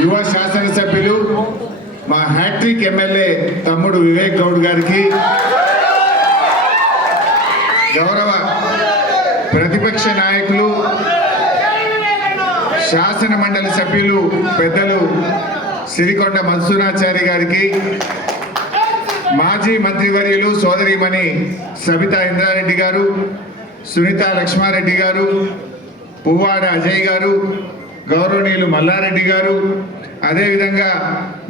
యువ శాసనసభ్యులు మా హ్యాట్రిక్ ఎమ్మెల్యే తమ్ముడు వివేక్ గౌడ్ గారికి, గౌరవ ప్రతిపక్ష నాయకులు శాసన మండలి సభ్యులు పెద్దలు సిరికొండ మన్సూరాచారి గారికి, మాజీ మంత్రివర్యులు సోదరిమణి సబితా ఇంద్రారెడ్డి గారు, సునీత లక్ష్మారెడ్డి గారు, పువ్వాడ అజయ్ గారు, గౌరవనీయులు మల్లారెడ్డి గారు, అదేవిధంగా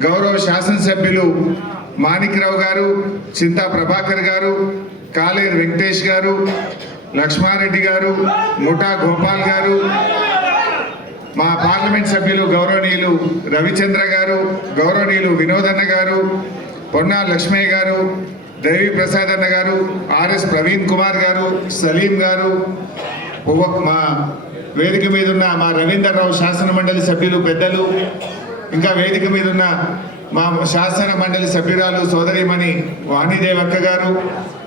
గౌరవ శాసనసభ్యులు మాణిక్రావు గారు, చింతా ప్రభాకర్ గారు, కాలేరు వెంకటేష్ గారు, లక్ష్మారెడ్డి గారు, ముఠా గోపాల్ గారు, మా పార్లమెంట్ సభ్యులు గౌరవనీయులు రవిచంద్ర గారు, గౌరవనీయులు వినోదన్న గారు, పొన్నా లక్ష్మయ్య గారు, దేవి ప్రసాద్ అన్న గారు, ఆర్ఎస్ ప్రవీణ్ కుమార్ గారు, సలీం గారు, మా వేదిక మీద ఉన్న మా రవీంద్రరావు శాసన మండలి సభ్యులు పెద్దలు, ఇంకా వేదిక మీద ఉన్న మా శాసన మండలి సభ్యురాలు సోదరిమణి వాణిదేవక్క గారు,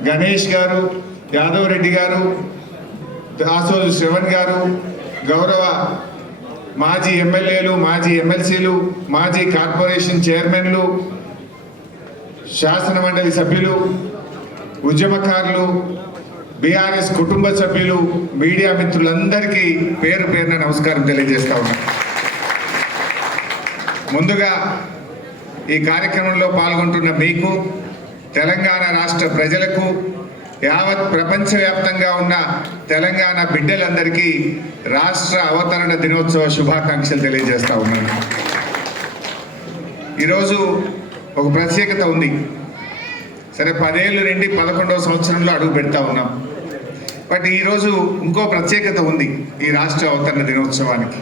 గణేష్ గారు, యాదవ్ రెడ్డి గారు, దాసోజు శ్రవణ్ గారు, గౌరవ మాజీ ఎమ్మెల్యేలు, మాజీ ఎమ్మెల్సీలు, మాజీ కార్పొరేషన్ చైర్మన్లు, శాసన మండలి సభ్యులు, ఉద్యమకారులు, బీఆర్ఎస్ కుటుంబ సభ్యులు, మీడియా మిత్రులందరికీ పేరు పేరున నమస్కారం తెలియజేస్తా ఉన్నాను. ముందుగా ఈ కార్యక్రమంలో పాల్గొంటున్న మీకు, తెలంగాణ రాష్ట్ర ప్రజలకు, యావత్ ప్రపంచవ్యాప్తంగా ఉన్న తెలంగాణ బిడ్డలందరికీ రాష్ట్ర అవతరణ దినోత్సవ శుభాకాంక్షలు తెలియజేస్తా ఉన్నాను. ఈరోజు ఒక ప్రత్యేకత ఉంది. సరే, 10 ఏళ్ళు నుండి 11వ సంవత్సరంలో అడుగు పెడతా ఉన్నాం. బట్ ఈరోజు ఇంకో ప్రత్యేకత ఉంది ఈ రాష్ట్ర అవతరణ దినోత్సవానికి.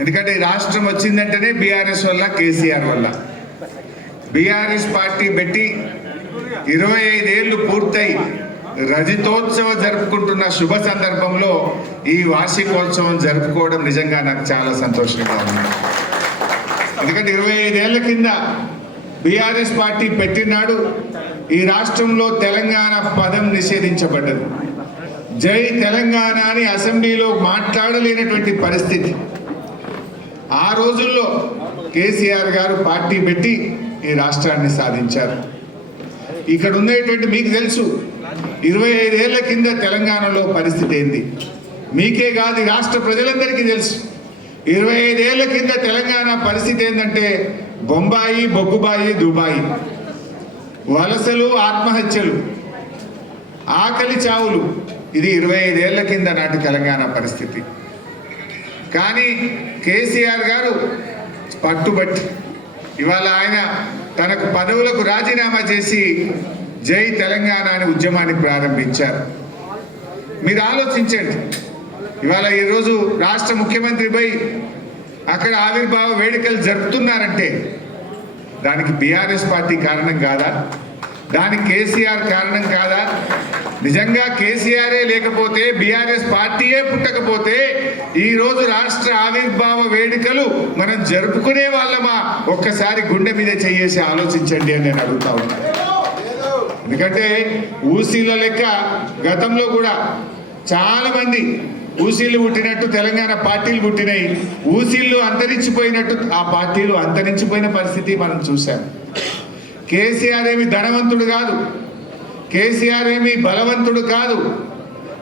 ఎందుకంటే ఈ రాష్ట్రం వచ్చిందంటేనే బీఆర్ఎస్ వల్ల, కేసీఆర్ వల్ల. బీఆర్ఎస్ పార్టీ పెట్టి 25 ఏళ్ళు పూర్తయి రజతోత్సవ జరుపుకుంటున్న శుభ సందర్భంలో ఈ వార్షికోత్సవం జరుపుకోవడం నిజంగా నాకు చాలా సంతోషంగా ఉంది. ఎందుకంటే 25 ఏళ్ల కింద బీఆర్ఎస్ పార్టీ పెట్టినాడు ఈ రాష్ట్రంలో తెలంగాణ పదం నిషేధించబడ్డది. జై తెలంగాణ అని అసెంబ్లీలో మాట్లాడలేనటువంటి పరిస్థితి. ఆ రోజుల్లో కేసీఆర్ గారు పార్టీ పెట్టి ఈ రాష్ట్రాన్ని సాధించారు. ఇక్కడ ఉండేటువంటి మీకు తెలుసు 25 ఏళ్ల కింద తెలంగాణలో పరిస్థితి ఏంది. మీకే కాదు, రాష్ట్ర ప్రజలందరికీ తెలుసు 25 ఏళ్ల కింద తెలంగాణ పరిస్థితి ఏంటంటే బొంబాయి, బొగ్గుబాయి, దుబాయి, వలసలు, ఆత్మహత్యలు, ఆకలి చావులు. ఇది 25 ఏళ్ల కింద నాటి తెలంగాణ పరిస్థితి. కానీ కేసీఆర్ గారు పట్టుబట్టి ఇవాళ ఆయన తనకు పదవులకు రాజీనామా చేసి జై తెలంగాణ అని ఉద్యమాన్ని ప్రారంభించారు. మీరు ఆలోచించండి, ఇవాళ ఈరోజు రాష్ట్ర ముఖ్యమంత్రి పోయి అక్కడ ఆవిర్భావ వేడుకలు జరుపుతున్నారంటే దానికి బీఆర్ఎస్ పార్టీ కారణం కాదా? దానికి కేసీఆర్ కారణం కాదా? నిజంగా కేసీఆరే లేకపోతే, బీఆర్ఎస్ పార్టీయే పుట్టకపోతే ఈరోజు రాష్ట్ర ఆవిర్భావ వేడుకలు మనం జరుపుకునే వాళ్ళమా? ఒక్కసారి గుండె మీద చేసి ఆలోచించండి అని నేను అడుగుతా ఉన్నాను. ఎందుకంటే ఊసీల లెక్క గతంలో కూడా చాలా మంది ఊసీలు పుట్టినట్టు తెలంగాణ పార్టీలు పుట్టినాయి. ఊసీళ్ళు అంతరించిపోయినట్టు ఆ పార్టీలు అంతరించిపోయిన పరిస్థితి మనం చూసాం. కేసీఆర్ ఏమి ధనవంతుడు కాదు, కేసీఆర్ ఏమి బలవంతుడు కాదు,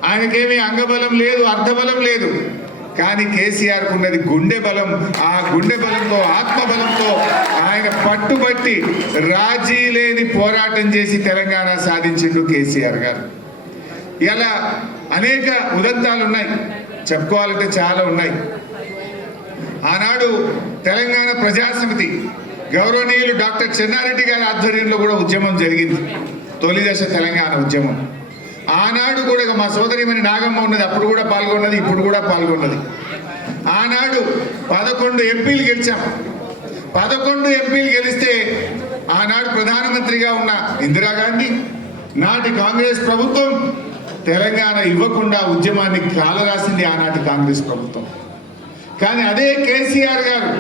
ఆయనకేమి అంగబలం లేదు, అర్ధబలం లేదు. కానీ కేసీఆర్కు ఉన్నది గుండె బలం. ఆ గుండె బలంతో, ఆత్మబలంతో ఆయన పట్టుబట్టి రాజీ లేని పోరాటం చేసి తెలంగాణ సాధించిండు కేసీఆర్ గారు. ఇలా అనేక ఉదంతాలు ఉన్నాయి, చెప్పుకోవాలంటే చాలా ఉన్నాయి. ఆనాడు తెలంగాణ ప్రజాసమితి గౌరవనీయులు డాక్టర్ చెన్నారెడ్డి గారి ఆధ్వర్యంలో కూడా ఉద్యమం జరిగింది, తొలి దశ తెలంగాణ ఉద్యమం. ఆనాడు కూడా మా సోదరిమణి నాగమ్మ ఉన్నది, అప్పుడు కూడా పాల్గొన్నది, ఇప్పుడు కూడా పాల్గొన్నది. ఆనాడు 11 ఎంపీలు గెలిచాం. 11 ఎంపీలు గెలిస్తే ఆనాడు ప్రధానమంత్రిగా ఉన్న ఇందిరాగాంధీ, నాటి కాంగ్రెస్ ప్రభుత్వం తెలంగాణ ఇవ్వకుండా ఉద్యమాన్ని కాలరాసింది ఆనాటి కాంగ్రెస్ ప్రభుత్వం. కానీ అదే కేసీఆర్ గారు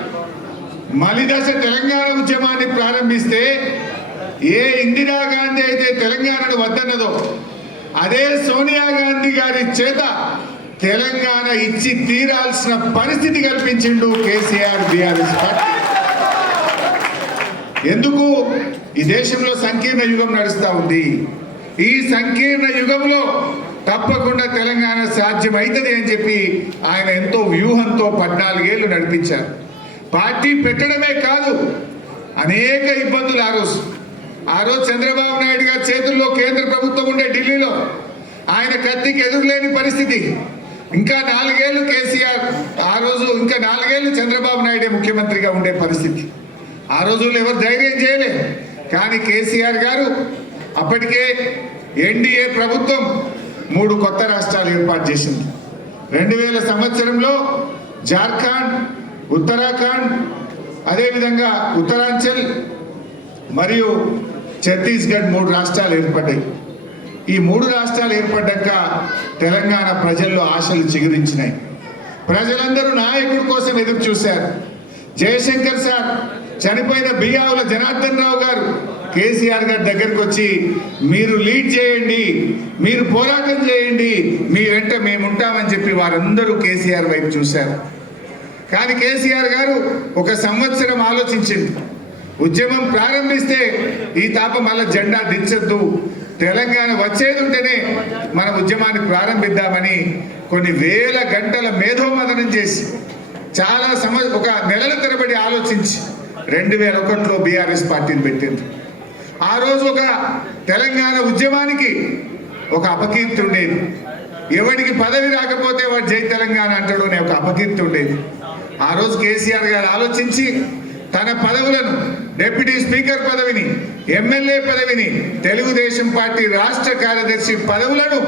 మలిదశ తెలంగాణ ఉద్యమాన్ని ప్రారంభిస్తే ఏ ఇందిరాగాంధీ అయితే తెలంగాణను వద్దన్నదో అదే సోనియా గాంధీ గారి చేత తెలంగాణ ఇచ్చి తీరాల్సిన పరిస్థితి కల్పించిండు కేసీఆర్ బీఆర్ఎస్ పార్టీ. ఎందుకు? ఈ దేశంలో సంకీర్ణ యుగం నడుస్తూ ఉంది. ఈ సంకీర్ణ యుగంలో తప్పకుండా తెలంగాణ సాధ్యమవుతుంది అని చెప్పి ఆయన ఎంతో వ్యూహంతో 14 ఏళ్ళు నడిపించారు. పార్టీ పెట్టడమే కాదు, అనేక ఇబ్బందులు ఆ రోజు చంద్రబాబు నాయుడు గారి చేతుల్లో కేంద్ర ప్రభుత్వం ఉండే ఢిల్లీలో ఆయన కత్తికి ఎదురులేని పరిస్థితి. ఇంకా 4 ఏళ్ళు కేసీఆర్, ఆ రోజు ఇంకా 4 ఏళ్ళు చంద్రబాబు నాయుడే ముఖ్యమంత్రిగా ఉండే పరిస్థితి. ఆ రోజుల్లో ఎవరు ధైర్యం చేయలేదు. కానీ కేసీఆర్ గారు అప్పటికే ఎన్డీఏ ప్రభుత్వం 3 కొత్త రాష్ట్రాలు ఏర్పాటు చేసింది. 2000 సంవత్సరంలో జార్ఖండ్, ఉత్తరాఖండ్, అదేవిధంగా ఉత్తరాంచల్ మరియు ఛత్తీస్గఢ్ 3 రాష్ట్రాలు ఏర్పడ్డాయి. ఈ 3 రాష్ట్రాలు ఏర్పడ్డాక తెలంగాణ ప్రజల్లో ఆశలు చిగురించినాయి. ప్రజలందరూ నాయకుడి కోసం ఎదురు చూశారు. జయశంకర్ సార్, చనిపోయిన బియ్యావుల జనార్దన్ రావు గారు కేసీఆర్ గారి దగ్గరికి వచ్చి మీరు లీడ్ చేయండి, మీరు పోరాటం చేయండి, మీ వెంట మేముంటామని చెప్పి వారందరూ కేసీఆర్ వైపు చూశారు. కానీ కేసీఆర్ గారు 1 సంవత్సరం ఆలోచించింది. ఉద్యమం ప్రారంభిస్తే ఈ తాప మళ్ళీ జెండా దించొద్దు, తెలంగాణ వచ్చేది ఉంటేనే మన ఉద్యమాన్ని ప్రారంభిద్దామని కొన్ని వేల గంటల మేధోమదనం చేసి చాలా 1 నెలల తరబడి ఆలోచించి 2001లో బీఆర్ఎస్ పార్టీని పెట్టింది. ఆ రోజు తెలంగాణ ఉద్యమానికి ఒక అపకీర్తి ఉండేది. ఎవరికి పదవి రాకపోతే వాడు జై తెలంగాణ అంటాడు అనే ఒక అపకీర్తి ఉండేది. ఆ రోజు కేసీఆర్ గారు ఆలోచించి తన పదవులను, డిప్యూటీ స్పీకర్ పదవిని, ఎమ్మెల్యే పదవిని, తెలుగుదేశం పార్టీ రాష్ట్ర కార్యదర్శి పదవులను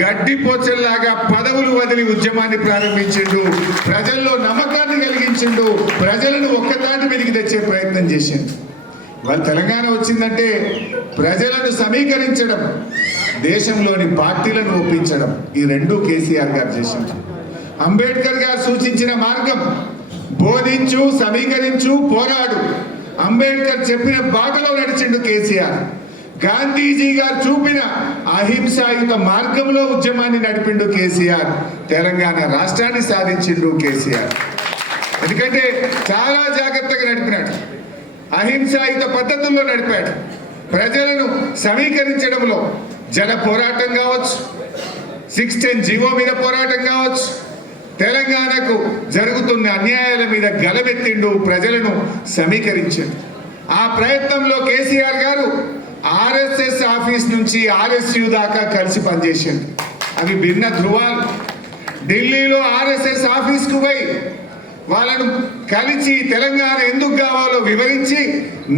గడ్డిపోచల్లాగా పదవులు వదిలి ఉద్యమాన్ని ప్రారంభించిండు. ప్రజల్లో నమ్మకాన్ని కలిగించిండు. ప్రజలను ఒక్కతాటి మీదకి తెచ్చే ప్రయత్నం చేసిండు. వాళ్ళు తెలంగాణ వచ్చిందంటే ప్రజలను సమీకరించడం, దేశంలోని పార్టీలను ఒప్పించడం, ఈ 2 కేసీఆర్ గారు చేసిండు. అంబేద్కర్ గారు సూచించిన మార్గం బోధించు, సమీకరించు, పోరాడు. అంబేద్కర్ చెప్పిన బాటలో నడిచిండు కేసీఆర్. గాంధీజీ గారు చూపిన అహింసాయుత మార్గంలో ఉద్యమాన్ని నడిపిండు కేసీఆర్. తెలంగాణ రాష్ట్రాన్ని సాధించిండు కేసీఆర్. ఎందుకంటే చాలా జాగ్రత్తగా నడిపినాడు, అహింసాయుత పద్ధతుల్లో నడిపాడు. ప్రజలను సమీకరించడంలో జన పోరాటం కావచ్చు, 610 జీవో మీద పోరాటం కావచ్చు, తెలంగాణకు జరుగుతున్న అన్యాయాల మీద గలమెత్తిండు, ప్రజలను సమీకరించాడు. ఆ ప్రయత్నంలో కేసీఆర్ గారు ఆర్ఎస్ఎస్ ఆఫీస్ నుంచి ఆర్ఎస్యు దాకా కలిసి పనిచేశాడు. అవి భిన్న ధృవాలు. ఢిల్లీలో ఆర్ఎస్ఎస్ ఆఫీస్కు పోయి వాళ్ళను కలిసి తెలంగాణ ఎందుకు కావాలో వివరించి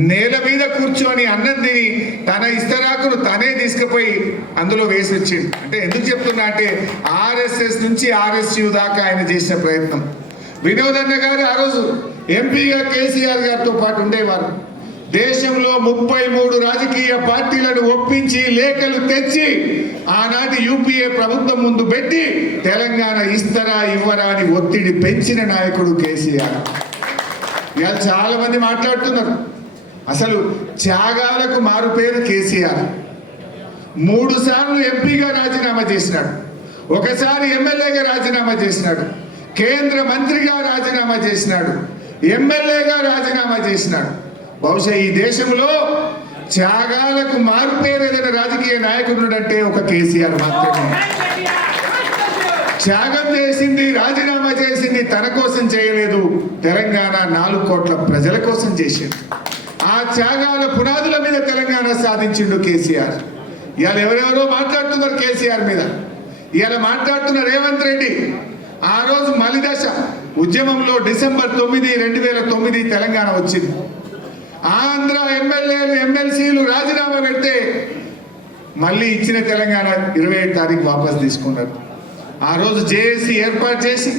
నేల మీద కూర్చొని అన్నం తిని తన ఇస్తరాకును తనే తీసుకుపోయి అందులో వేసి వచ్చింది. అంటే ఎందుకు చెప్తున్నా అంటే ఆర్ఎస్ఎస్ నుంచి ఆర్ఎస్యు దాకా ఆయన చేసిన ప్రయత్నం. వినోదన్న గారు ఆ రోజు ఎంపీగా కేసీఆర్ గారితో పాటు ఉండేవారు. దేశంలో 33 రాజకీయ పార్టీలను ఒప్పించి లేఖలు తెచ్చి ఆనాటి యూపీఏ ప్రభుత్వం ముందు పెట్టి తెలంగాణ ఇస్తరా ఇవ్వరా అని ఒత్తిడి పెంచిన నాయకుడు కేసీఆర్. ఇవాళ చాలా మంది మాట్లాడుతున్నారు, అసలు త్యాగాలకు మారు పేరు కేసీఆర్. 3 సార్లు ఎంపీగా రాజీనామా చేసినాడు, ఒకసారి ఎమ్మెల్యేగా రాజీనామా చేసినాడు, కేంద్ర మంత్రిగా రాజీనామా చేసినాడు, ఎమ్మెల్యేగా రాజీనామా చేసినాడు. బహుశా ఈ దేశంలో త్యాగాలకు మారుపేరు ఏదైనా రాజకీయ నాయకుడు అంటే ఒక కేసీఆర్ మాత్రమే. త్యాగం చేసింది, రాజీనామా చేసింది తన కోసం చేయలేదు, తెలంగాణ 4 కోట్ల ప్రజల కోసం చేసింది. ఆ త్యాగాల పునాదుల మీద తెలంగాణ సాధించిండు కేసీఆర్. ఇవాళ ఎవరెవరో మాట్లాడుతున్నారు కేసీఆర్ మీద. ఇవాళ మాట్లాడుతున్న రేవంత్ రెడ్డి ఆ రోజు మలిదశ ఉద్యమంలో డిసెంబర్ 9, 2009 తెలంగాణ వచ్చింది. ఆంధ్ర ఎమ్మెల్యేలు, ఎమ్మెల్సీలు రాజీనామా పెడితే మళ్ళీ ఇచ్చిన తెలంగాణ 27 తారీఖు వాపసు తీసుకున్నారు. ఆ రోజు జేఏసీ ఏర్పాటు చేసి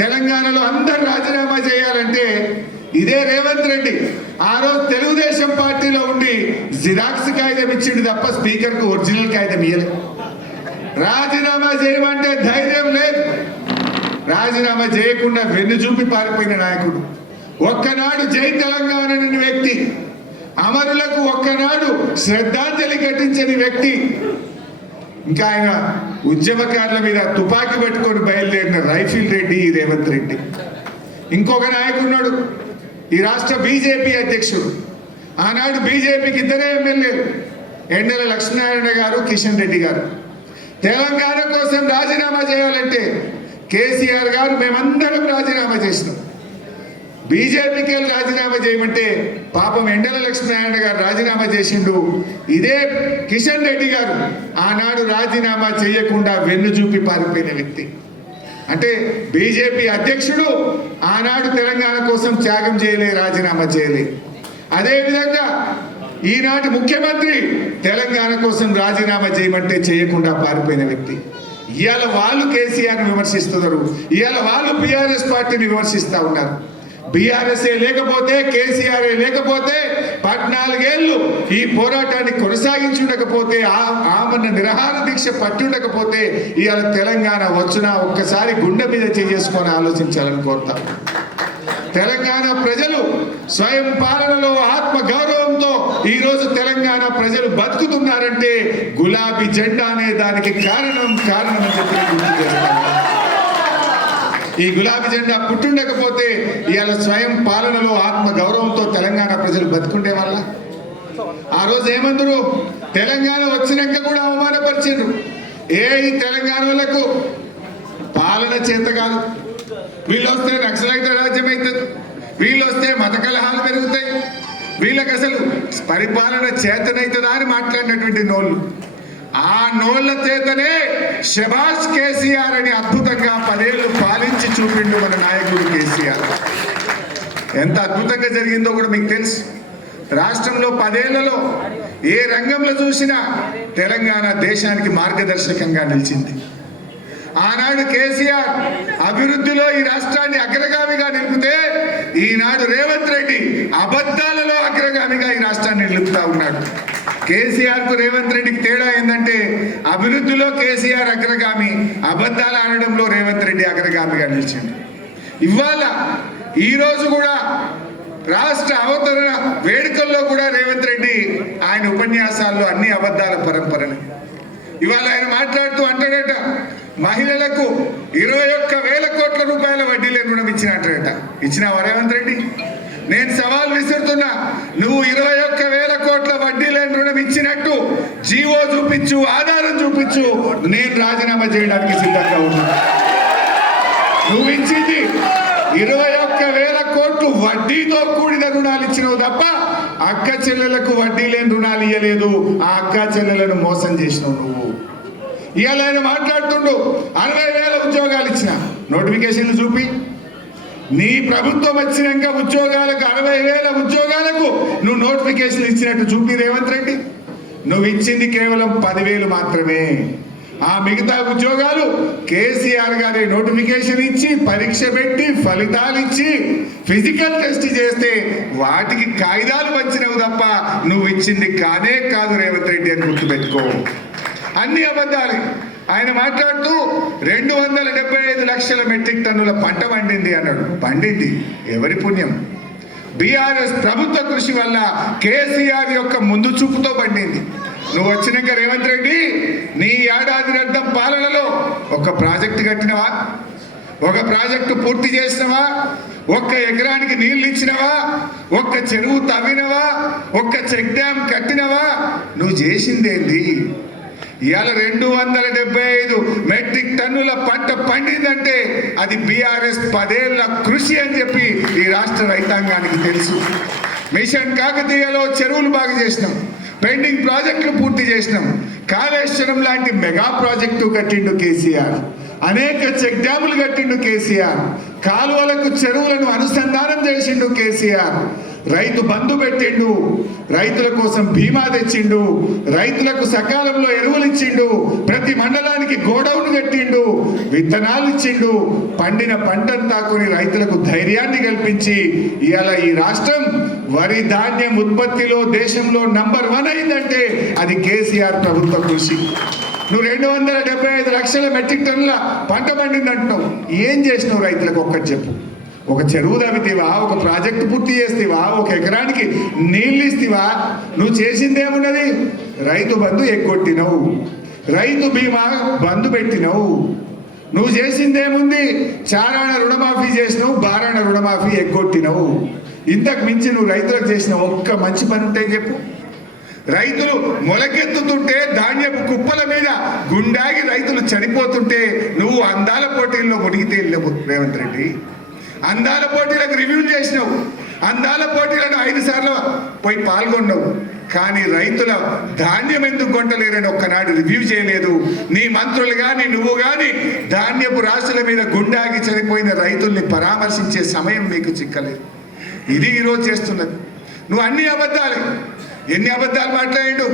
తెలంగాణలో అందరు రాజీనామా చేయాలంటే ఇదే రేవంత్ రెడ్డి ఆ రోజు తెలుగుదేశం పార్టీలో ఉండి జిరాక్స్ కాగితం ఇచ్చిండు తప్ప స్పీకర్కు ఒరిజినల్ కాగితం ఇయ్యలేదు. రాజీనామా చేయమంటే ధైర్యం లేదు. రాజీనామా చేయకుండా వెన్ను చూపి పారిపోయిన నాయకుడు. ఒక్కనాడు జై తెలంగాణ అనే వ్యక్తి, అమరులకు ఒక్కనాడు శ్రద్ధాంజలి ఘటించని వ్యక్తి, ఇంకా ఆయన ఉద్యమకారుల మీద తుపాకీ పట్టుకొని బయలుదేరిన రైఫిల్ రెడ్డి రేవంత్ రెడ్డి. ఇంకొక నాయకున్నాడు ఈ రాష్ట్ర బీజేపీ అధ్యక్షుడు. ఆనాడు బీజేపీకి ఇద్దరే ఎమ్మెల్యేలు, ఎండల లక్ష్మీనారాయణ గారు, కిషన్ రెడ్డి గారు. తెలంగాణ కోసం రాజీనామా చేయాలంటే కేసీఆర్ గారు మేమందరం రాజీనామా చేసినాం. బీజేపీకి వెళ్ళి రాజీనామా చేయమంటే పాపం ఎండల లక్ష్మీనారాయణ గారు రాజీనామా చేసిండు. ఇదే కిషన్ రెడ్డి గారు ఆనాడు రాజీనామా చేయకుండా వెన్ను చూపి పారిపోయిన వ్యక్తి. అంటే బీజేపీ అధ్యక్షుడు ఆనాడు తెలంగాణ కోసం త్యాగం చేయలే, రాజీనామా చేయలే. అదేవిధంగా ఈనాటి ముఖ్యమంత్రి తెలంగాణ కోసం రాజీనామా చేయమంటే చేయకుండా పారిపోయిన వ్యక్తి. ఇవాళ వాళ్ళు కేసీఆర్ని విమర్శిస్తున్నారు, ఇవాళ వాళ్ళు బీఆర్ఎస్ పార్టీని విమర్శిస్తూ ఉన్నారు. బీఆర్ఎస్ఏ లేకపోతే, కేసీఆర్ లేకపోతే 14 ఏళ్ళు ఈ పోరాటాన్ని కొనసాగించుండకపోతే, ఆమన్న నిరాహార దీక్ష పట్టుండకపోతే ఇవాళ తెలంగాణ వచ్చినా ఒక్కసారి గుండె మీద చేసుకొని ఆలోచించాలని కోరుతాం. తెలంగాణ ప్రజలు స్వయం పాలనలో ఆత్మ గౌరవంతో ఈరోజు తెలంగాణ ప్రజలు బతుకుతున్నారంటే గులాబీ జెండా అనే దానికి కారణం అని చెప్పి గుర్తు చేస్తాను. ఈ గులాబీ జెండా పుట్టుండకపోతే ఇవాళ స్వయం పాలనలో ఆత్మ గౌరవంతో తెలంగాణ ప్రజలు బతుకుంటే వల్ల ఆ రోజు ఏమందరూ తెలంగాణ వచ్చినాక కూడా అవమానపరిచారు. ఈ తెలంగాణ వాళ్ళకు పాలన చేత కాదు, వీళ్ళు వస్తే నక్సలైట్ రాజ్యం అవుతుంది, వీళ్ళు వస్తే మత కలహాలు పెరుగుతాయి, వీళ్ళకి అసలు పరిపాలన చేతనైతుందా అని మాట్లాడినటువంటి నోళ్ళు. ఆ నోళ్ల చేతనే శభాష్ కేసీఆర్ అని అద్భుతంగా 10 ఏళ్ళు పాలించి చూపిండు మన నాయకుడు కేసీఆర్. ఎంత అద్భుతంగా జరిగిందో కూడా మీకు తెలుసు. రాష్ట్రంలో 10 ఏళ్లలో ఏ రంగంలో చూసినా తెలంగాణ దేశానికి మార్గదర్శకంగా నిలిచింది. ఆనాడు కేసీఆర్ అభివృద్ధిలో ఈ రాష్ట్రాన్ని అగ్రగామిగా నిలిపితే ఈనాడు రేవంత్ రెడ్డి అబద్ధాలలో అగ్రగామిగా ఈ రాష్ట్రాన్ని నిలుపుతా ఉన్నాడు. కేసీఆర్ కు రేవంత్ రెడ్డికి తేడా ఏంటంటే అభివృద్ధిలో కేసీఆర్ అగ్రగామి, అబద్ధాలు ఆడడంలో రేవంత్ రెడ్డి అగ్రగామిగా నిలిచింది. ఇవాళ ఈరోజు కూడా రాష్ట్ర అవతరణ వేడుకల్లో కూడా రేవంత్ రెడ్డి ఆయన ఉపన్యాసాల్లో అన్ని అబద్ధాల పరంపరని. ఇవాళ ఆయన మాట్లాడుతూ అంటాడట, మహిళలకు 21,000 కోట్ల రూపాయల వడ్డీ లేని రుణం ఇచ్చినట్టట. ఇచ్చినావా రేవంత్ రెడ్డి? నేను సవాల్ విసురుతున్నా, నువ్వు 21,000 కోట్ల వడ్డీ లేని రుణం ఇచ్చినట్టు జీవో చూపించు, ఆధారం చూపించు, నేను రాజీనామా చేయడానికి సిద్ధంగా ఉన్నా. నువ్వు ఇచ్చింది 21,000 కోట్లు వడ్డీతో కూడిన రుణాలు ఇచ్చినావు తప్ప అక్క చెల్లెలకు వడ్డీ లేని రుణాలు ఇవ్వలేదు. ఆ అక్క చెల్లెలను మోసం చేసినావు నువ్వు. ఇవాళ ఆయన మాట్లాడుతుండు 60,000 ఉద్యోగాలు ఇచ్చిన నోటిఫికేషన్లు చూపి. నీ ప్రభుత్వం వచ్చినాక ఉద్యోగాలకు 60,000 ఉద్యోగాలకు నువ్వు నోటిఫికేషన్లు ఇచ్చినట్టు చూపి రేవంత్ రెడ్డి. నువ్వు ఇచ్చింది కేవలం 10,000 మాత్రమే. ఆ మిగతా ఉద్యోగాలు కేసీఆర్ గారి నోటిఫికేషన్ ఇచ్చి, పరీక్ష పెట్టి, ఫలితాలు ఇచ్చి, ఫిజికల్ టెస్ట్ చేస్తే వాటికి కాగితాలు వచ్చినవు తప్ప నువ్వు ఇచ్చింది కానే కాదు రేవంత్ రెడ్డి అని గుర్తుపెట్టుకో. అన్ని అబద్ధాలు. ఆయన మాట్లాడుతూ 275 లక్షల మెట్రిక్ టన్నుల పంట పండింది అన్నాడు. పండింది ఎవరి పుణ్యం? బీఆర్ఎస్ ప్రభుత్వ కృషి వల్ల, కేసీఆర్ యొక్క ముందు చూపుతో పండింది. నువ్వు వచ్చినాక రేవంత్ రెడ్డి నీ ఏడాది రద్దం పాలనలో ఒక ప్రాజెక్టు కట్టినవా? ఒక ప్రాజెక్టు పూర్తి చేసినవా? ఒక్క ఎకరానికి నీళ్లు ఇచ్చినవా? ఒక్క చెరువు తవ్వినవా? ఒక్క చెక్ డ్యామ్ కట్టినవా? నువ్వు చేసిందేంది? ఇవాళ 275 మెట్రిక్ టన్నుల పంట పండిందంటే అది బీఆర్ఎస్ 10 ఏళ్ల కృషి అని చెప్పి ఈ రాష్ట్ర రైతాంగానికి తెలుసు. మిషన్ కాకతీయలో చెరువులు బాగు చేసినాం, పెండింగ్ ప్రాజెక్టులు పూర్తి చేసినాం, కాళేశ్వరం లాంటి మెగా ప్రాజెక్టు కట్టిండు కేసీఆర్, అనేక చెక్ డ్యాములు కట్టిండు కేసీఆర్, కాలువలకు చెరువులను అనుసంధానం చేసిండు కేసీఆర్, రైతు బంధు పెట్టిండు, రైతుల కోసం బీమా తెచ్చిండు, రైతులకు సకాలంలో ఎరువులు ఇచ్చిండు, ప్రతి మండలానికి గోడౌన్ కట్టిండు, విత్తనాలు ఇచ్చిండు, పండిన పంటంతా కొని రైతులకు ధైర్యాన్ని కల్పించి ఇవాళ ఈ రాష్ట్రం వరి ధాన్యం ఉత్పత్తిలో దేశంలో నంబర్ 1 అయిందంటే అది కేసీఆర్ ప్రభుత్వ కృషి. నువ్వు 275 లక్షల మెట్రిక్ టన్నుల పంట పండిందంటున్నావు. ఏం చేసినావు రైతులకు ఒక్కటి చెప్పు. ఒక చెరువు తవ్వితేవా? ఒక ప్రాజెక్టు పూర్తి చేస్తేవా? ఒక ఎకరానికి నీళ్ళు ఇస్తేవా? నువ్వు చేసిందేమున్నది? రైతు బంధు ఎగ్గొట్టినవు, రైతు బీమా బంద్ పెట్టినవు. నువ్వు చేసిందేముంది? చారాణ రుణమాఫీ చేసినావు, బారాణ రుణమాఫీ ఎగ్గొట్టినవు. ఇంతకు మించి నువ్వు రైతులకు చేసిన ఒక్క మంచి పని ఉంటే చెప్పు. రైతులు మొలకెత్తుతుంటే ధాన్యపు కుప్పల మీద గుండాగి రైతులు చనిపోతుంటే నువ్వు అందాల పోటీల్లో మునిగితే వెళ్ళవు రేవంత్ రెడ్డి. అందాల పోటీలకు రివ్యూ చేసినావు, అందాల పోటీలను 5 సార్లు పోయి పాల్గొన్నావు. కానీ రైతుల ధాన్యం ఎందుకు కొంటలేరని ఒక్కనాడు రివ్యూ చేయలేదు. నీ మంత్రులు కానీ నువ్వు కానీ ధాన్యపు రాశుల మీద గుండాగి చనిపోయిన రైతుల్ని పరామర్శించే సమయం మీకు చిక్కలేదు. ఇది ఈరోజు చేస్తున్నది. నువ్వు అన్ని అబద్ధాలే. ఎన్ని అబద్ధాలు మాట్లాడాడు?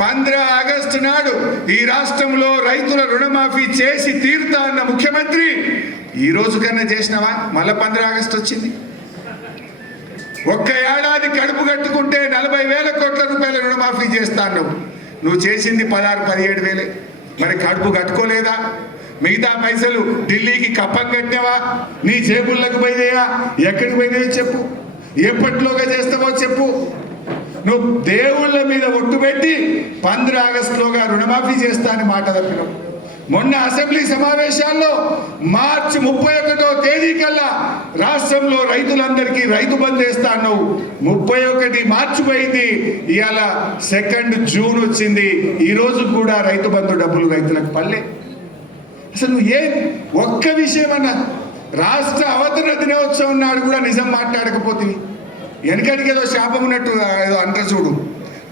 15 ఆగస్టు నాడు ఈ రాష్ట్రంలో రైతుల రుణమాఫీ చేసి తీరుతా అన్న ముఖ్యమంత్రి ఈ రోజు కన్నా చేసినావా? మళ్ళీ 15 ఆగస్టు వచ్చింది. ఒక్క ఏడాది కడుపు కట్టుకుంటే 40,000 కోట్ల రూపాయల రుణమాఫీ చేస్తా అన్నావు. నువ్వు చేసింది 16-17 వేలే. మరి కడుపు కట్టుకోలేదా? మిగతా పైసలు ఢిల్లీకి కప్పం కట్టినవా? నీ జేబుల్లోకి పోయినాయా? ఎక్కడికి పోయినాయో చెప్పు. ఎప్పట్లోగా చేస్తావో చెప్పు. నువ్వు దేవుళ్ళ మీద ఒట్టు పెట్టి 15 ఆగస్టులోగా రుణమాఫీ చేస్తా అని మాట తప్పినావు. మొన్న అసెంబ్లీ సమావేశాల్లో మార్చి 31వ తేదీ కల్లా రాష్ట్రంలో రైతులందరికీ రైతు బంధు వేస్తా అన్నావు. 31 మార్చి పోయింది, ఇవాళ 2 జూన్ వచ్చింది. ఈ రోజు కూడా రైతు బంధు డబ్బులు రైతులకు పల్లె. అసలు నువ్వు ఒక్క విషయం అన్నా రాష్ట్ర అవతరణ దినోత్సవం నాడు కూడా నిజం మాట్లాడకపోతే, వెనకడికి ఏదో శాపం ఉన్నట్టు ఏదో అంటారు చూడు,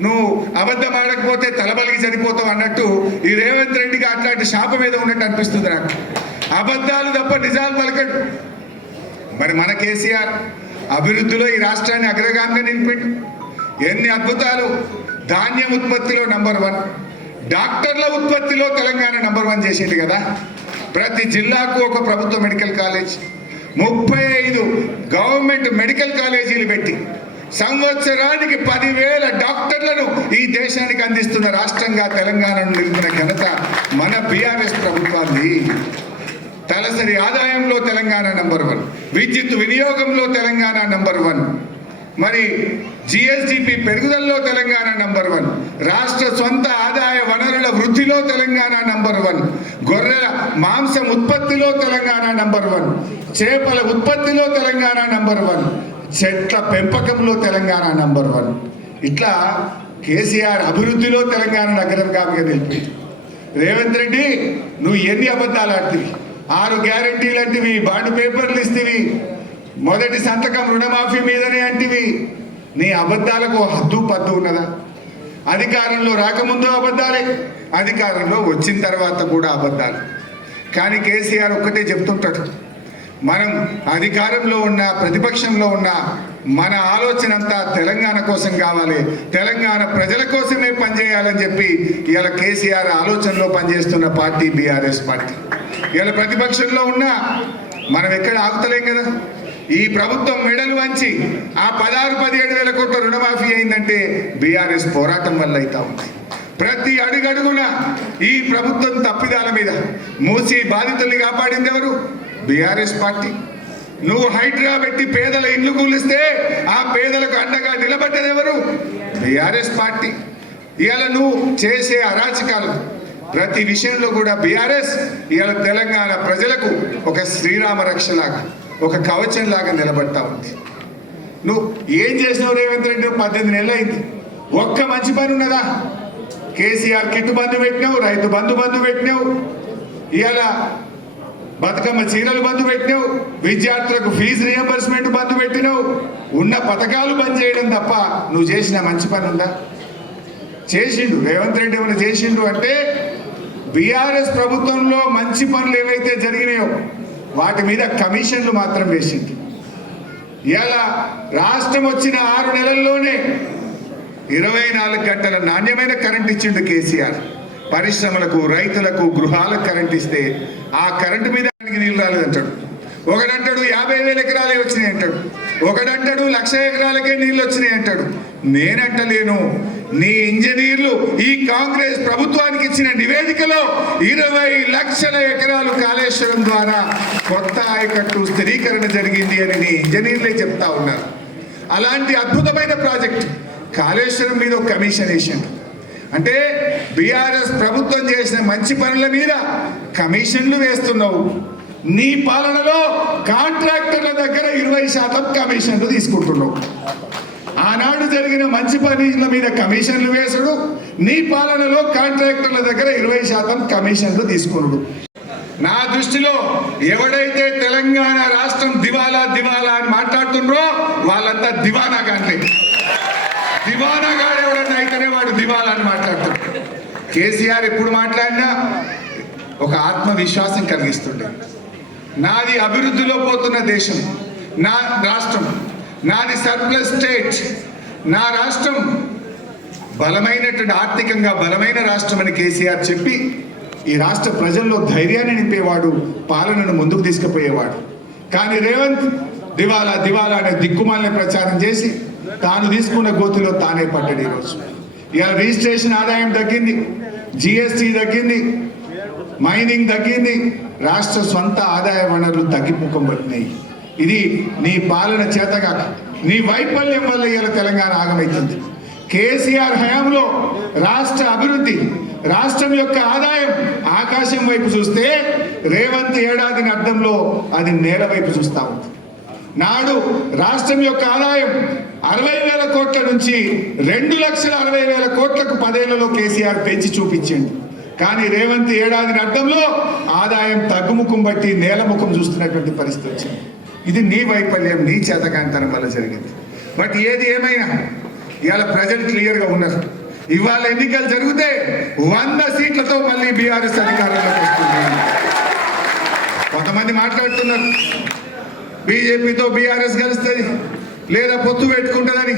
నువ్వు అబద్ధం ఆడకపోతే తలబలికి చనిపోతావు అన్నట్టు ఈ రేవంత్ రెడ్డికి అట్లాంటి శాపం ఏదో ఉన్నట్టు అనిపిస్తుంది నాకు. అబద్ధాలు తప్ప నిజాలు పలకడు. మరి మన కేసీఆర్ అభివృద్ధిలో ఈ రాష్ట్రాన్ని అగ్రగామిగా నిలిపిండు. ఎన్ని అద్భుతాలు! ధాన్యం ఉత్పత్తిలో నంబర్ 1, డాక్టర్ల ఉత్పత్తిలో తెలంగాణ నంబర్ 1 చేసింది కదా. ప్రతి జిల్లాకు ఒక ప్రభుత్వ మెడికల్ కాలేజ్, 35 గవర్నమెంట్ మెడికల్ కాలేజీలు పెట్టి సంవత్సరానికి 10,000 డాక్టర్లను ఈ దేశానికి అందిస్తున్న రాష్ట్రంగా తెలంగాణను నిలిపిన ఘనత మన బీఆర్ఎస్ ప్రభుత్వాన్ని. తలసరి ఆదాయంలో తెలంగాణ నంబర్ 1, విద్యుత్ వినియోగంలో తెలంగాణ నంబర్ 1, మరి జిఎస్డిపి పెరుగుదలలో తెలంగాణ నంబర్ 1, రాష్ట్ర సొంత ఆదాయ వనరుల వృద్ధిలో తెలంగాణ నంబర్ 1, గొర్రెల మాంసం ఉత్పత్తిలో తెలంగాణ నంబర్ 1, చేపల ఉత్పత్తిలో తెలంగాణ నంబర్ 1, చెట్ల పెంపకంలో తెలంగాణ నంబర్ 1. ఇట్లా కేసీఆర్ అభివృద్ధిలో తెలంగాణ నగరంగామిగా నిలిపి. రేవంత్ రెడ్డి నువ్వు ఎన్ని అబద్ధాలు ఆడుతీవి? 6 గ్యారెంటీలు అంటివి, బాండ్ పేపర్లు ఇస్తేవి, మొదటి సంతకం రుణమాఫీ మీదనే అంటివి. నీ అబద్ధాలకు హద్దు పద్దు ఉన్నదా? అధికారంలో రాకముందు అబద్ధాలే, అధికారంలో వచ్చిన తర్వాత కూడా అబద్ధాలు. కానీ కేసీఆర్ ఒక్కటే చెప్తుంటాడు, మనం అధికారంలో ఉన్న ప్రతిపక్షంలో ఉన్న మన ఆలోచన అంతా తెలంగాణ కోసం కావాలి, తెలంగాణ ప్రజల కోసమే పనిచేయాలని చెప్పి ఇవాళ కేసీఆర్ ఆలోచనలో పనిచేస్తున్న పార్టీ బీఆర్ఎస్ పార్టీ. ఇవాళ ప్రతిపక్షంలో ఉన్న మనం ఎక్కడ ఆగుతలేం కదా. ఈ ప్రభుత్వం మెడలు వంచి ఆ 16-17 వేల కోట్ల రుణమాఫీ అయిందంటే బీఆర్ఎస్ పోరాటం వల్ల అవుతా ఉంది. ప్రతి అడుగడుగున ఈ ప్రభుత్వం తప్పిదాల మీద మూసి బాధితుల్ని కాపాడింది ఎవరు? BRS party. నువ్వు హైడ్రా పెట్టి పేదల ఇండ్లు కూలిస్తే ఆ పేదలకు అండగా నిలబడ్డది ఎవరు? BRS party. ఇవాళ నువ్వు చేసే అరాచకాలు ప్రతి విషయంలో కూడా బీఆర్ఎస్ ఇవాళ తెలంగాణ ప్రజలకు ఒక శ్రీరామ రక్షలాగా, ఒక కవచం లాగా నిలబడతా ఉంది. నువ్వు ఏం చేసినావు రేవంత్ రెడ్డి? 18 నెలలు అయింది, ఒక్క మంచి పని ఉన్నదా? కేసీఆర్ కిట్టు బంధు పెట్టినావు, రైతు బంధు పెట్టినావు, ఇవాళ బతుకమ్మ చీరలు బంధు పెట్టినావు, విద్యార్థులకు ఫీజు రియంబర్స్మెంట్ బంధు పెట్టినావు. ఉన్న పథకాలు బంద్ చేయడం తప్ప నువ్వు చేసిన మంచి పని ఉందా? చేసిండు రేవంత్ రెడ్డి. ఏమైనా చేసిండు అంటే బీఆర్ఎస్ ప్రభుత్వంలో మంచి పనులు ఏవైతే జరిగినాయో వాటి మీద కమిషన్లు మాత్రం వేసిండు. ఇలా రాష్ట్రం వచ్చిన 6 నెలల్లోనే 24 గంటల నాణ్యమైన కరెంట్ ఇచ్చిండు కేసీఆర్. పరిశ్రమలకు, రైతులకు, గృహాలకు కరెంట్ ఇస్తే ఆ కరెంటు మీద నీళ్ళు రాలేదంటాడు. ఒకడంటాడు 50,000 ఎకరాలే వచ్చినాయి అంటాడు, ఒకడంటాడు 1,00,000 ఎకరాలకే నీళ్ళు వచ్చినాయి అంటాడు. నేనంటలేను, నీ ఇంజనీర్లు ఈ కాంగ్రెస్ ప్రభుత్వానికి ఇచ్చిన నివేదికలో 20 లక్షల ఎకరాలు కాళేశ్వరం ద్వారా కొత్త ఆయకట్టు స్థిరీకరణ జరిగింది అని నీ ఇంజనీర్లే చెప్తా ఉన్నారు. అలాంటి అద్భుతమైన ప్రాజెక్ట్ కాళేశ్వరం మీద ఒక కమిషన్ వేసిండు. అంటే బీఆర్ఎస్ ప్రభుత్వం చేసిన మంచి పనుల మీద కమిషన్లు వేస్తున్నావు. నీ పాలనలో కాంట్రాక్టర్ల దగ్గర 20% కమిషన్లు తీసుకుంటున్నావు. ఆనాడు జరిగిన మంచి పనుల మీద కమిషన్లు వేసుడు, నీ పాలనలో కాంట్రాక్టర్ల దగ్గర 20% కమిషన్లు తీసుకున్నాడు. నా దృష్టిలో ఎవడైతే తెలంగాణ రాష్ట్రం దివాలా దివాలా అని మాట్లాడుతుండ్రో వాళ్ళంతా దివానా గాండ్లే. దివానాగాడు ఎవడన్నా అయితేనే వాడు దివాలా అని మాట్లాడుతాడు. కేసీఆర్ ఎప్పుడు మాట్లాడినా ఒక ఆత్మవిశ్వాసం కలిగిస్తుండే. నాది అభివృద్ధిలో పోతున్న దేశం, నా రాష్ట్రం, నాది సర్ప్లస్ స్టేట్, నా రాష్ట్రం బలమైనటువంటి ఆర్థికంగా బలమైన రాష్ట్రం అని కేసీఆర్ చెప్పి ఈ రాష్ట్ర ప్రజల్లో ధైర్యాన్ని నింపేవాడు, పాలనను ముందుకు తీసుకుపోయేవాడు. కానీ రేవంత్ దివాలా దివాలా అనే దిక్కుమాలని ప్రచారం చేసి తాను తీసుకున్న గోతిలో తానే పడ్డాడు. ఈరోజు ఇలా రిజిస్ట్రేషన్ ఆదాయం తగ్గింది, జిఎస్టీ తగ్గింది, మైనింగ్ తగ్గింది, రాష్ట్ర సొంత ఆదాయ వనరులు తగ్గిముఖం పట్టినాయి. ఇది నీ పాలన చేతగా, నీ వైఫల్యం వల్ల ఇలా తెలంగాణ ఆగమవుతుంది. కేసీఆర్ హయాంలో రాష్ట్ర అభివృద్ధి, రాష్ట్రం యొక్క ఆదాయం ఆకాశం వైపు చూస్తే రేవంత్ ఏడాదిని అర్థంలో అది నేల వైపు చూస్తా ఉంది. నాడు రాష్ట్రం యొక్క ఆదాయం 60,000 కోట్ల నుంచి 2,60,000 కోట్లకు 10 ఏళ్లలో కేసీఆర్ పెంచి చూపించింది. కానీ రేవంత్ ఏడాదిని అర్థంలో ఆదాయం తగ్గుముఖం బట్టి నేలముఖం చూస్తున్నటువంటి పరిస్థితి వచ్చింది. ఇది నీ వైఫల్యం, నీ చేతకాంతనం వల్ల జరిగింది. బట్ ఏది ఏమైనా ఇవాళ ప్రజలు క్లియర్గా ఉన్నారు. ఇవాళ ఎన్నికలు జరిగితే 100 సీట్లతో మళ్ళీ బీఆర్ఎస్ అధికారంలోకి వస్తుంది. కొంతమంది మాట్లాడుతున్నారు బీజేపీతో బీఆర్ఎస్ గెలుస్తుంది లేదా పొత్తు పెట్టుకుంటుందని.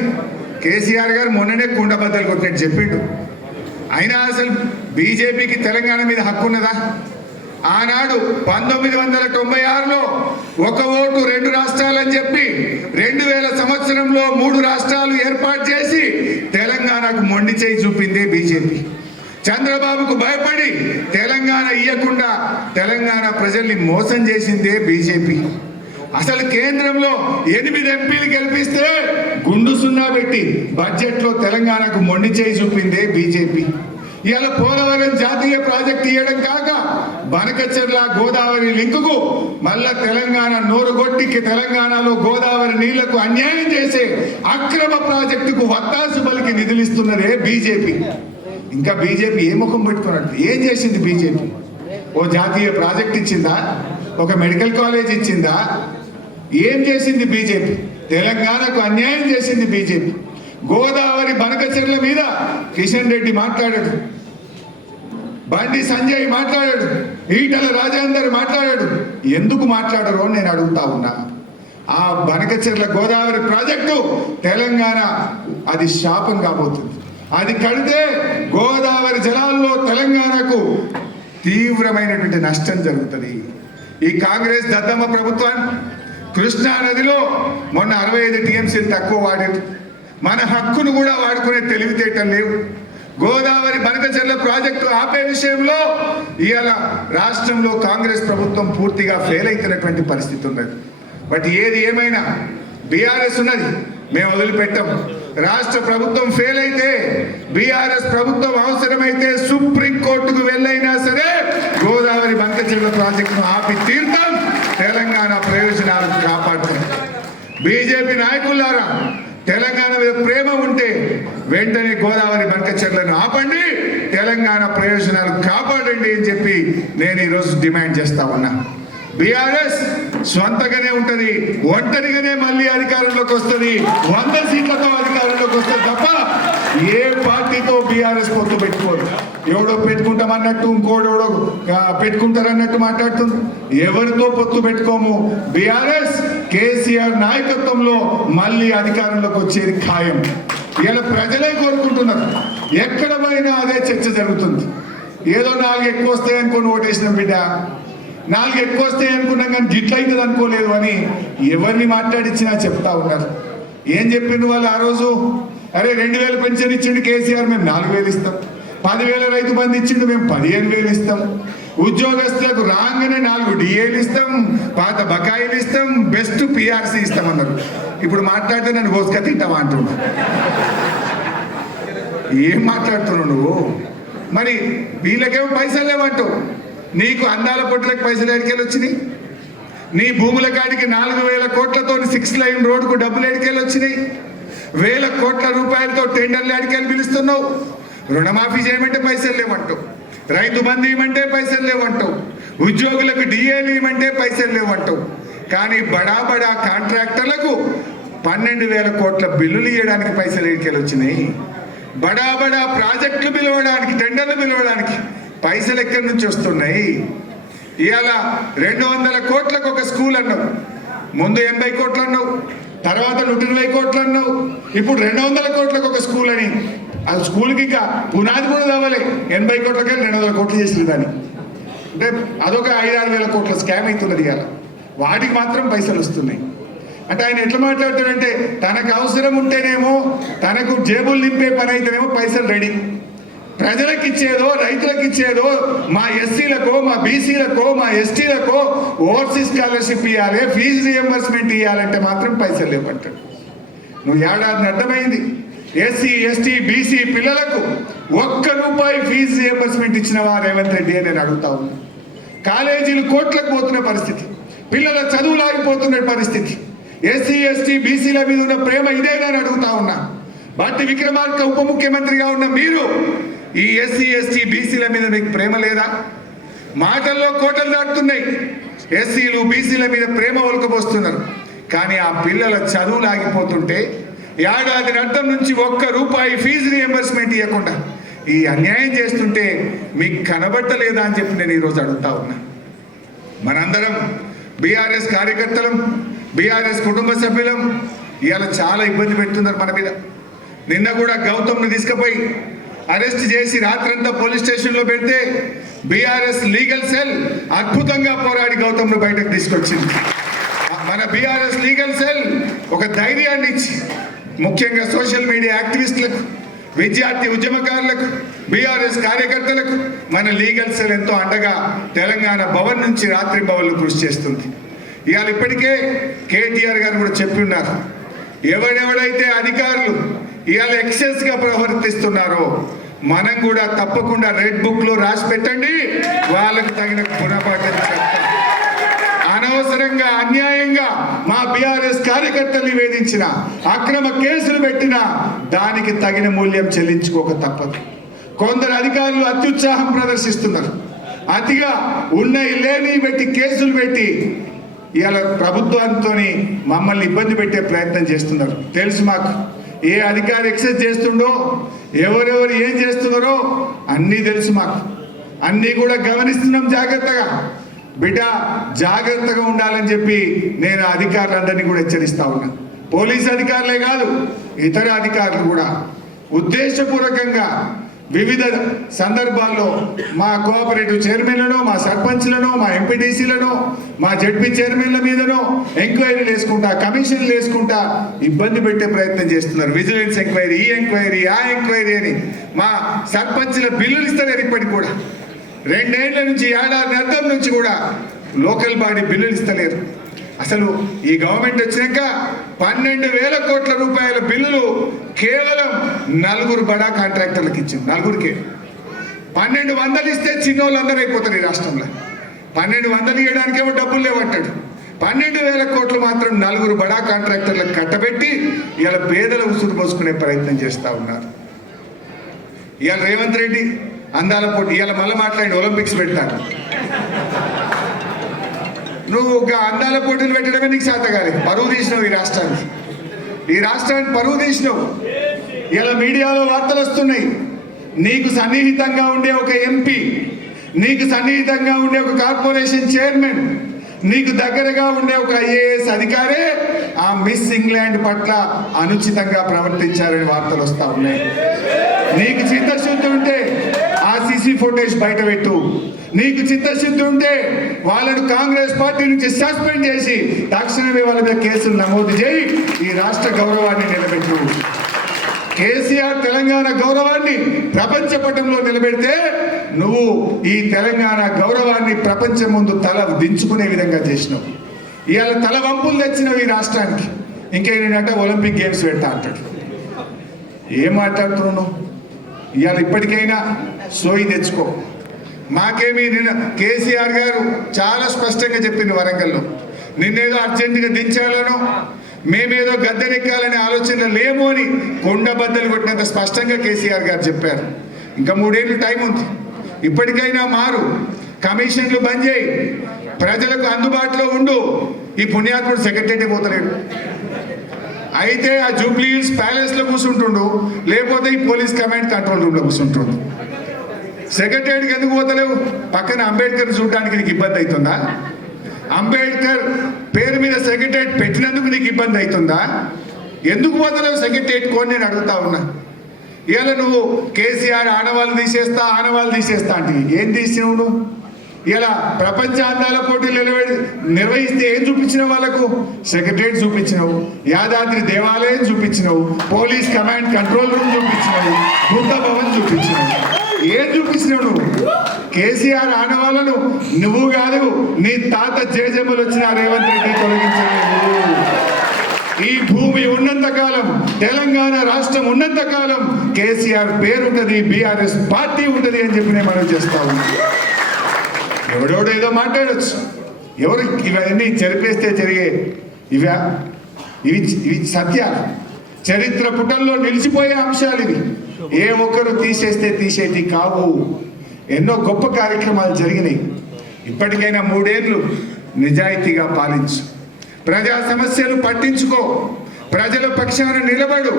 కేసీఆర్ గారు మొన్ననే కుండబద్దలు కొట్టినట్టు చెప్పిండు. అయినా అసలు బీజేపీకి తెలంగాణ మీద హక్కు ఉన్నదా? ఆనాడు 1996లో 1 ఓటు 2 రాష్ట్రాలని చెప్పి 2000 సంవత్సరంలో 3 రాష్ట్రాలు ఏర్పాటు చేసి తెలంగాణకు మొండి చేయి చూపిందే బీజేపీ. చంద్రబాబుకు భయపడి తెలంగాణ ఇయ్యకుండా తెలంగాణ ప్రజల్ని మోసం చేసిందే బీజేపీ. అసలు కేంద్రంలో 8 ఎంపీలు గెలిపిస్తే గుండు సున్నా పెట్టి బడ్జెట్లో తెలంగాణకు మొండి చేయి చూపిందే బీజేపీ. ఇవాళ పోలవరం జాతీయ ప్రాజెక్టు ఇవ్వడం కాక బనకచెర్ల గోదావరి లింకుకు మళ్ళా తెలంగాణ నోరుగొట్టికి తెలంగాణలో గోదావరి నీళ్లకు అన్యాయం చేసే అక్రమ ప్రాజెక్టుకు వత్తాసు పలికి నిధులిస్తున్నదే బీజేపీ. ఇంకా బీజేపీ ఏ ముఖం పెట్టుకున్నట్టు ఏం చేసింది బీజేపీ? ఓ జాతీయ ప్రాజెక్ట్ ఇచ్చిందా? ఒక మెడికల్ కాలేజ్ ఇచ్చిందా? ఏం చేసింది బీజేపీ? తెలంగాణకు అన్యాయం చేసింది బీజేపీ. గోదావరి బనకచెర్ల మీద కిషన్ రెడ్డి మాట్లాడాడు, బండి సంజయ్ మాట్లాడాడు, ఈటల రాజేందర్ మాట్లాడాడు. ఎందుకు మాట్లాడరు అని నేను అడుగుతా ఉన్నా. ఆ బనకచెర్ల గోదావరి ప్రాజెక్టు తెలంగాణ అది శాపం కాబోతుంది. అది కడితే గోదావరి జలాల్లో తెలంగాణకు తీవ్రమైనటువంటి నష్టం జరుగుతుంది. ఈ కాంగ్రెస్ దద్దమ్మ ప్రభుత్వాన్ని కృష్ణా నదిలో మొన్న 65 టీఎంసీలు తక్కువ వాడారు. మన హక్కును కూడా వాడుకునే తెలివితేటలు లేవు. గోదావరి బనకచెర్ల ప్రాజెక్టు ఆపే విషయంలో ఇవాళ రాష్ట్రంలో కాంగ్రెస్ ప్రభుత్వం పూర్తిగా ఫెయిల్ అవుతున్నటువంటి పరిస్థితి ఉన్నది. బట్ ఏది ఏమైనా బీఆర్ఎస్ ఉన్నది, మేము వదిలిపెట్టాం. రాష్ట్ర ప్రభుత్వం ఫెయిల్ అయితే బీఆర్ఎస్ ప్రభుత్వం అవసరమైతే సుప్రీంకోర్టుకు వెళ్ళైనా సరే గోదావరి బనకచెర్ల ప్రాజెక్టును ఆపి తీర్థం, తెలంగాణ ప్రయోజనాలను కాపాడుతాం. బీజేపీ నాయకులారా, తెలంగాణ మీద ప్రేమ ఉంటే వెంటనే గోదావరి బనకచెర్లను ఆపండి, తెలంగాణ ప్రయోజనాలు కాపాడండి అని చెప్పి నేను ఈరోజు డిమాండ్ చేస్తా ఉన్నా. బీఆర్ఎస్ స్వంతగానే ఉంటుంది, ఒంటరిగానే మళ్ళీ అధికారంలోకి వస్తుంది, 100 సీట్లతో అధికారంలోకి వస్తుంది తప్ప ఏ పార్టీతో బీఆర్ఎస్ పొత్తు పెట్టుకోరు. ఎవడో పెట్టుకుంటామన్నట్టు ఇంకోడెవడో పెట్టుకుంటారన్నట్టు మాట్లాడుతుంది. ఎవరితో పొత్తు పెట్టుకోము. బీఆర్ఎస్ కేసీఆర్ నాయకత్వంలో మళ్ళీ అధికారంలోకి వచ్చేది ఖాయం. ఇలా ప్రజలే కోరుకుంటున్నారు. ఎక్కడ పోయినా అదే చర్చ జరుగుతుంది. ఏదో 4 ఎక్కువ వస్తాయి అనుకుని ఓటేసినాం బిడ్డ, 4 ఎక్కువ వస్తాయి అనుకున్నాం కానీ గిట్ల అవుతుంది అనుకోలేదు అని ఎవరిని మాట్లాడించినా చెప్తా ఉన్నారు. ఏం చెప్పిండు వాళ్ళు ఆ రోజు? అరే 2,000 పెన్షన్ ఇచ్చిండు కేసీఆర్, మేము 4,000 ఇస్తాం. 10,000 రైతు బంధు ఇచ్చిండు, మేము 15,000 ఇస్తాం. ఉద్యోగస్తులకు రాగానే 4 డిఏలు ఇస్తాం, పాత బకాయిలు ఇస్తాం, బెస్ట్ పిఆర్సీ ఇస్తాం అన్నారు. ఇప్పుడు మాట్లాడితే నన్ను గోసుక తింటావా అంటున్నా. ఏం మాట్లాడుతున్నావు నువ్వు? మరి వీళ్ళకేమో పైసలు లేవంటావు. నీకు అందాల పొట్టులకు పైసలు ఎడికెళ్ళి వచ్చినాయి? నీ భూముల కాడికి 4,000 కోట్లతో 6 లైన్ రోడ్డుకు డబ్బులు ఎడికెళ్ళి వచ్చినాయి? 1,000 కోట్ల రూపాయలతో టెండర్లు ఎడికెళ్ళి పిలుస్తున్నావు. రుణమాఫీ చేయమంటే పైసలు లేవంటావు. రైతు బంధు ఇవ్వమంటే పైసలు లేవంటావు. ఉద్యోగులకు డిఏలు ఇవ్వమంటే పైసలు లేవంటావు. కానీ బడా బడా కాంట్రాక్టర్లకు 12,000 కోట్ల బిల్లులు ఇవ్వడానికి పైసలు ఎడికెళ్ళి వచ్చినాయి. బడా బడా ప్రాజెక్టులు పిలవడానికి, టెండర్లు పిలవడానికి పైసలు ఎక్కడి నుంచి వస్తున్నాయి? ఇవాళ 200 కోట్లకు ఒక స్కూల్ అన్నావు. ముందు 80 కోట్లు అన్నావు, తర్వాత 120 కోట్లు అన్నావు, ఇప్పుడు 200 కోట్లకు ఒక స్కూల్ అని. ఆ స్కూల్కి ఇంకా పునాది కూడా కావాలి. 80 కోట్లకే 200 కోట్లు చేసిన దాన్ని. అంటే అదొక 5-6 వేల కోట్ల స్కామ్ అవుతున్నది. ఇవాళ వాటికి మాత్రం పైసలు వస్తున్నాయి. అంటే ఆయన ఎట్లా మాట్లాడతాడంటే తనకు అవసరం ఉంటేనేమో, తనకు జేబులు నింపే పని అయితేనేమో పైసలు రెడీ. ప్రజలకు ఇచ్చేదో, రైతులకు ఇచ్చేదో, మా ఎస్సీలకో, మా బీసీలకో, మా ఎస్టీలకో ఓవర్సీస్ స్కాలర్షిప్ ఇవ్వాలి, ఫీజు రియంబర్స్మెంట్ ఇవ్వాలంటే మాత్రం పైసలు లేవంటాడు. నువ్వు ఏడాది అర్థమైంది. ఎస్సీ, ఎస్టీ, బీసీ పిల్లలకు ₹1 ఫీజు రియంబర్స్మెంట్ ఇచ్చినవా రేవంత్ రెడ్డి అని నేను అడుగుతా ఉన్నా. కాలేజీలు కోట్లకు పోతున్న పరిస్థితి, పిల్లల చదువులు ఆగిపోతున్న పరిస్థితి. ఎస్సీ, ఎస్టీ, బీసీల మీద ఉన్న ప్రేమ ఇదేనా అని అడుగుతా ఉన్నా. బట్టి విక్రమార్క ఉప ముఖ్యమంత్రిగా ఉన్న మీరు ఈ ఎస్సీ, ఎస్టీ, బీసీల మీద మీకు ప్రేమ లేదా? మాటల్లో కోటలు దాటుతున్నాయి. ఎస్సీలు, బీసీల మీద ప్రేమ ఒలకపోస్తున్నారు. కానీ ఆ పిల్లల చదువులు ఆగిపోతుంటే ఏడాది అర్థం నుంచి ₹1 ఫీజు రియంబర్స్మెంట్ ఇవ్వకుండా ఈ అన్యాయం చేస్తుంటే మీకు కనబట్టలేదా అని చెప్పి నేను ఈరోజు అడుగుతా ఉన్నా. మనందరం బీఆర్ఎస్ కార్యకర్తలం, బీఆర్ఎస్ కుటుంబ సభ్యులం ఇవాళ చాలా ఇబ్బంది పెడుతున్నారు మన మీద. నిన్న కూడా గౌతమ్ను తీసుకుపోయి అరెస్ట్ చేసి రాత్రంతా పోలీస్ స్టేషన్లో పెడితే బీఆర్ఎస్ లీగల్ సెల్ అద్భుతంగా పోరాడి గౌతమ్ను బయటకు తీసుకొచ్చింది. మన బీఆర్ఎస్ లీగల్ సెల్ ఒక ధైర్యాన్ని ఇచ్చి ముఖ్యంగా సోషల్ మీడియా యాక్టివిస్టులకు, విద్యార్థి ఉద్యమకారులకు, బీఆర్ఎస్ కార్యకర్తలకు మన లీగల్ సెల్ ఎంతో అండగా తెలంగాణ భవన్ నుంచి రాత్రి భవన్లు కృషి చేస్తుంది. ఇవాళ ఇప్పటికే కేటీఆర్ గారు కూడా చెప్పి ఉన్నారు, ఎవడెవడైతే అధికారులు ఇవాళ ఎక్సెస్గా ప్రవర్తిస్తున్నారో మనం కూడా తప్పకుండా రెడ్ బుక్లో రాసి పెట్టండి, వాళ్ళకు తగిన గుణపాఠం చెప్తాం. అనవసరంగా అన్యాయంగా మా బీఆర్ఎస్ కార్యకర్తల్ని వేధించిన, అక్రమ కేసులు పెట్టిన దానికి తగిన మూల్యం చెల్లించుకోక తప్పదు. కొందరు అధికారులు అత్యుత్సాహం ప్రదర్శిస్తున్నారు. అతిగా ఉన్నాయి లేని పెట్టి కేసులు పెట్టి ఇవాళ ప్రభుత్వంతో మమ్మల్ని ఇబ్బంది పెట్టే ప్రయత్నం చేస్తున్నారు. తెలుసు మాకు ఏ అధికారి ఎక్సెస్ చేస్తుండో, ఎవరెవరు ఏం చేస్తున్నారో అన్నీ తెలుసు మాకు. అన్నీ కూడా గమనిస్తున్నాం జాగ్రత్తగా. బిడ్డ జాగ్రత్తగా ఉండాలని చెప్పి నేను అధికారులందరినీ కూడా హెచ్చరిస్తా ఉన్నా. పోలీసు అధికారులే కాదు, ఇతర అధికారులు కూడా ఉద్దేశపూర్వకంగా వివిధ సందర్భాల్లో మా కోఆపరేటివ్ చైర్మన్లను, మా సర్పంచ్లను, మా ఎంపీటీసీలను, మా జడ్పీ చైర్మన్ల మీదనో ఎంక్వైరీలు వేసుకుంటా, కమిషన్లు వేసుకుంటా ఇబ్బంది పెట్టే ప్రయత్నం చేస్తున్నారు. విజిలెన్స్ ఎంక్వైరీ, ఈ ఎంక్వైరీ, ఆ ఎంక్వైరీ అని మా సర్పంచ్ల బిల్లులు ఇస్తారు. ఇప్పటికి కూడా 2 ఏళ్ల నుంచి, ఏడాది అర్థం నుంచి కూడా లోకల్ బాడీ బిల్లులు ఇస్తలేరు. అసలు ఈ గవర్నమెంట్ వచ్చినాక 12,000 కోట్ల రూపాయల బిల్లులు కేవలం 4 బడా కాంట్రాక్టర్లకు ఇచ్చింది. 4కే 1,200 ఇస్తే చిన్నోళ్ళందరూ అయిపోతారు ఈ రాష్ట్రంలో. 1,200 ఇవ్వడానికేమో డబ్బులు లేవంటాడు. 12,000 కోట్లు మాత్రం 4 బడా కాంట్రాక్టర్లకు కట్టబెట్టి ఇవాళ పేదల ఉసురు పోసుకునే ప్రయత్నం చేస్తూ ఉన్నారు. ఇవాళ రేవంత్ రెడ్డి అందాల పోటీ ఇవాళ మళ్ళీ మాట్లాడి ఒలింపిక్స్ పెడతాను. నువ్వు ఒక అందాల పోటీలు పెట్టడమే నీకు శాత కాదు. పరువు తీసినావు ఈ రాష్ట్రాన్ని పరువు తీసినావు. ఇలా మీడియాలో వార్తలు వస్తున్నాయి. నీకు సన్నిహితంగా ఉండే ఒక ఎంపీ, నీకు సన్నిహితంగా ఉండే ఒక కార్పొరేషన్ చైర్మన్, నీకు దగ్గరగా ఉండే ఒక ఐఏఎస్ అధికారే ఆ మిస్ ఇంగ్లాండ్ పట్ల అనుచితంగా ప్రవర్తించారని వార్తలు వస్తూ ఉన్నాయి. నీకు చిత్తశుద్ధి ఉంటే ఆ సీసీ ఫుటేజ్ బయట పెట్టు. నీకు చిత్తశుద్ధి ఉంటే వాళ్ళను కాంగ్రెస్ పార్టీ నుంచి సస్పెండ్ చేసి తక్షణమే వాళ్ళ మీద కేసులు నమోదు చేయి. ఈ రాష్ట్ర గౌరవాన్ని నిలబెట్టు. కేసీఆర్ తెలంగాణ గౌరవాన్ని ప్రపంచ పటంలో నిలబెడితే నువ్వు ఈ తెలంగాణ గౌరవాన్ని ప్రపంచం ముందు తల దించుకునే విధంగా చేసినావు. ఇవాళ తల వంపులు తెచ్చినావు ఈ రాష్ట్రానికి. ఇంకేంటంటే ఒలింపిక్ గేమ్స్ పెడతా అంటాడు. ఏం మాట్లాడుతున్నావు? ఇవాళ ఇప్పటికైనా సోయి తెచ్చుకో. మాకేమీ నిన్న కేసీఆర్ గారు చాలా స్పష్టంగా చెప్పింది వరంగల్లో, నిన్నేదో అర్జెంటుగా దించాలనో మేమేదో గద్దెనెక్కాలనే ఆలోచన లేము అని కొండ బద్దలు కొట్టినంత స్పష్టంగా కేసీఆర్ గారు చెప్పారు. ఇంకా 3 ఏళ్ళు టైం ఉంది, ఇప్పటికైనా మారు, కమిషన్లు బంద్ చేయి, ప్రజలకు అందుబాటులో ఉండు. ఈ పుణ్యాత్ముడు సెక్రటరీ పోతలేడు, అయితే ఆ జూబ్లీ హిల్స్ ప్యాలెస్లో కూర్చుంటుండు, లేకపోతే ఈ పోలీస్ కమాండ్ కంట్రోల్ రూమ్లో కూర్చుంటుండు. సెక్రటరీకి ఎందుకు పోతలేవు? పక్కన అంబేద్కర్ చూడడానికి నీకు ఇబ్బంది అవుతుందా? అంబేద్కర్ పేరు మీద సెక్రటరీ పెట్టినందుకు నీకు ఇబ్బంది అవుతుందా? ఎందుకు పోతలేవు సెక్రటరీ కొని నేను అడుగుతా ఉన్నా. ఇవాళ నువ్వు కేసీఆర్ ఆనవాళ్ళు తీసేస్తా అంటే ఏం తీసినావు నువ్వు? ఇలా ప్రపంచ అందాల పోటీలు నిర్వహిస్తే ఏం చూపించినావు? వాళ్ళకు సెక్రటరేట్ చూపించినావు, యాదాద్రి దేవాలయం చూపించినావు, పోలీస్ కమాండ్ కంట్రోల్ రూమ్ చూపించినావు, బుద్ధ భవన్ చూపించినావు. ఏం చూపించినావు నువ్వు? కేసీఆర్ ఆనవాళ్ళను నువ్వు కాదు, నీ తాత జేజమ్మలు వచ్చిన రేవంత్ రెడ్డి తొలగించలేదు. ఈ భూమి ఉన్నంత కాలం, తెలంగాణ రాష్ట్రం ఉన్నంత కాలం కేసీఆర్ పేరుంటది, బీఆర్ఎస్ పార్టీ ఉంటది అని చెప్పి నేను మనం చేస్తా ఉన్నా. ఎవడోడు ఏదో మాట్లాడచ్చు, ఎవరు ఇవన్నీ చెరిపేస్తే జరిగే ఇవి సత్యాలు, చరిత్ర పుటల్లో నిలిచిపోయే అంశాలు. ఇవి ఏ ఒక్కరు తీసేటి కావు. ఎన్నో గొప్ప కార్యక్రమాలు జరిగినాయి. ఇప్పటికైనా 3 ఏళ్ళు నిజాయితీగా పాలించు, ప్రజా సమస్యలు పట్టించుకో, ప్రజల పక్షాన నిలబడు,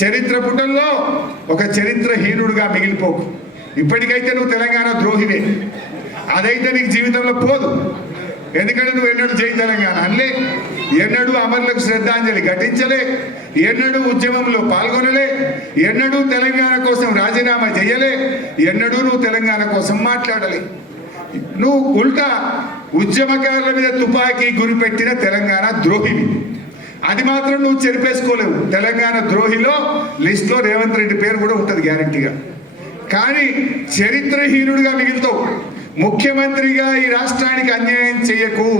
చరిత్ర పుటల్లో ఒక చరిత్రహీనుడుగా మిగిలిపోకు. ఇప్పటికైతే నువ్వు తెలంగాణ ద్రోహివే, అదైతే నీకు జీవితంలో పోదు. ఎందుకంటే నువ్వు ఎన్నడూ జై తెలంగాణ అనలే, ఎన్నడూ అమరులకు శ్రద్ధాంజలి ఘటించలే, ఎన్నడూ ఉద్యమంలో పాల్గొనలే, ఎన్నడూ తెలంగాణ కోసం రాజీనామా చేయలే, ఎన్నడూ నువ్వు తెలంగాణ కోసం మాట్లాడలే. నువ్వు ఉల్టా ఉద్యమకారుల మీద తుపాకీ గురిపెట్టిన తెలంగాణ ద్రోహివి. అది మాత్రం నువ్వు చెరిపేసుకోలేవు. తెలంగాణ ద్రోహిలో లిస్టులో రేవంత్ రెడ్డి పేరు కూడా ఉంటుంది గ్యారంటీగా. కానీ చరిత్రహీనుడిగా మిగులుతావు. ముఖ్యమంత్రిగా ఈ రాష్ట్రానికి అన్యాయం చెయ్యకు,